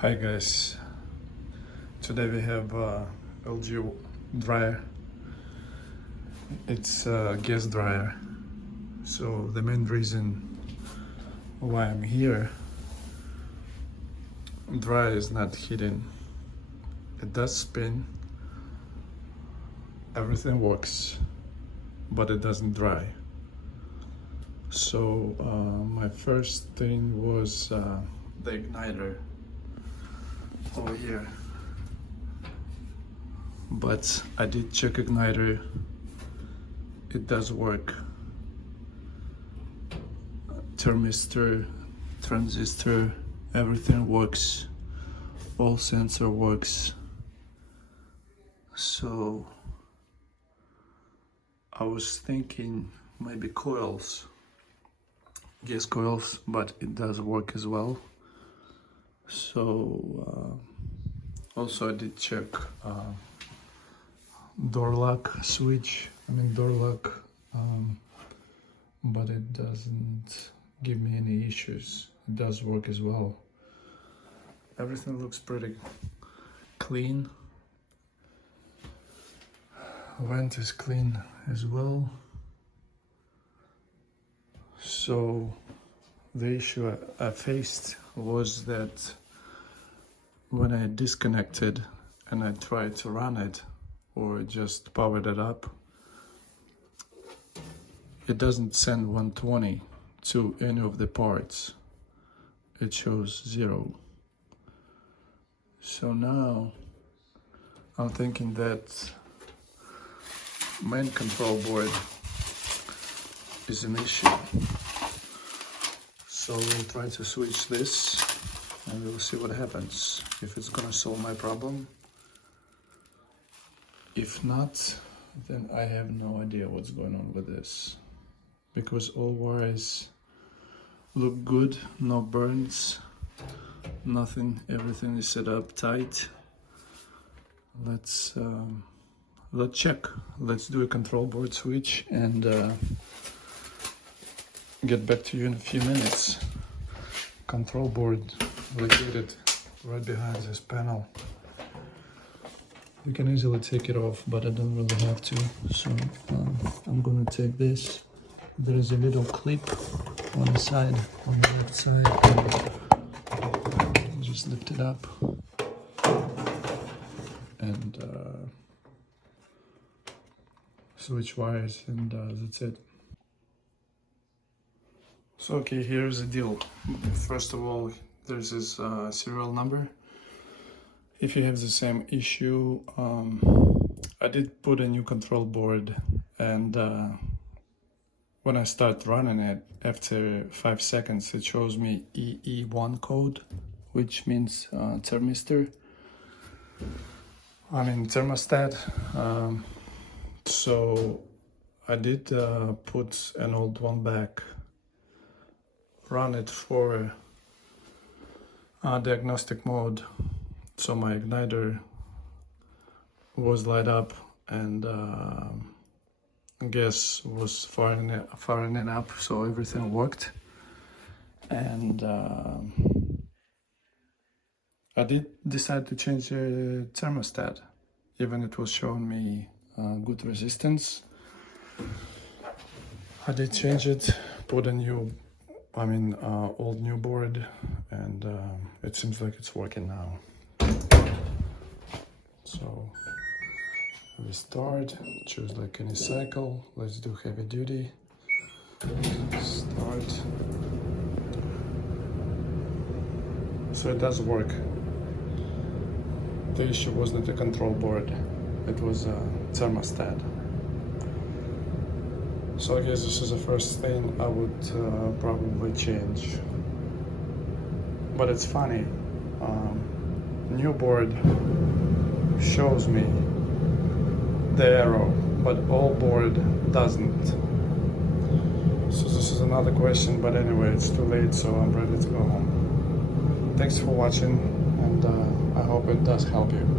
Hi guys, today we have LG dryer. It's a gas dryer. So the main reason why I'm here, dryer is not heating. It does spin, everything works, but it doesn't dry. So my first thing was the igniter over here, but I did check igniter. It does work. Thermistor, transistor, everything works. All sensor works. So I was thinking maybe coils, gas coils, but it does work as well. So also I did check door lock switch, door lock, but it doesn't give me any issues. It does work as well. Everything looks pretty clean. Vent is clean as well. So the issue I faced was that when I disconnected and I tried to run it or just powered it up, it doesn't send 120 to any of the parts. It shows 0. So now I'm thinking that main control board is an issue. So we'll try to switch this and we'll see what happens, if it's gonna solve my problem. If not, then I have no idea what's going on with this, because all wires look good, no burns, nothing, everything is set up tight. Let's check. Let's do a control board switch and get back to you in a few minutes. Control board located right behind this panel. You can easily take it off, but I don't really have to. So I'm gonna take this. There is a little clip on the side, on the left side. Just lift it up and switch wires, and that's it. So okay, here's the deal. First of all, there's this serial number. If you have the same issue, I did put a new control board, and when I start running it, after 5 seconds, it shows me EE1 code, which means thermistor. Thermostat. So I did put an old one back, run it for diagnostic mode. So my igniter was light up and gas was firing up, so everything worked. And I did decide to change the thermostat, even it was showing me good resistance. I did change it, put a new, old new board, and it seems like it's working now. So we start, choose like any cycle. Let's do heavy duty. Start. So it does work. The issue wasn't the control board, it was a thermostat. So I guess this is the first thing I would probably change. But it's funny, new board shows me the arrow, but old board doesn't. So this is another question, but anyway, it's too late, so I'm ready to go home. Thanks for watching, and I hope it does help you.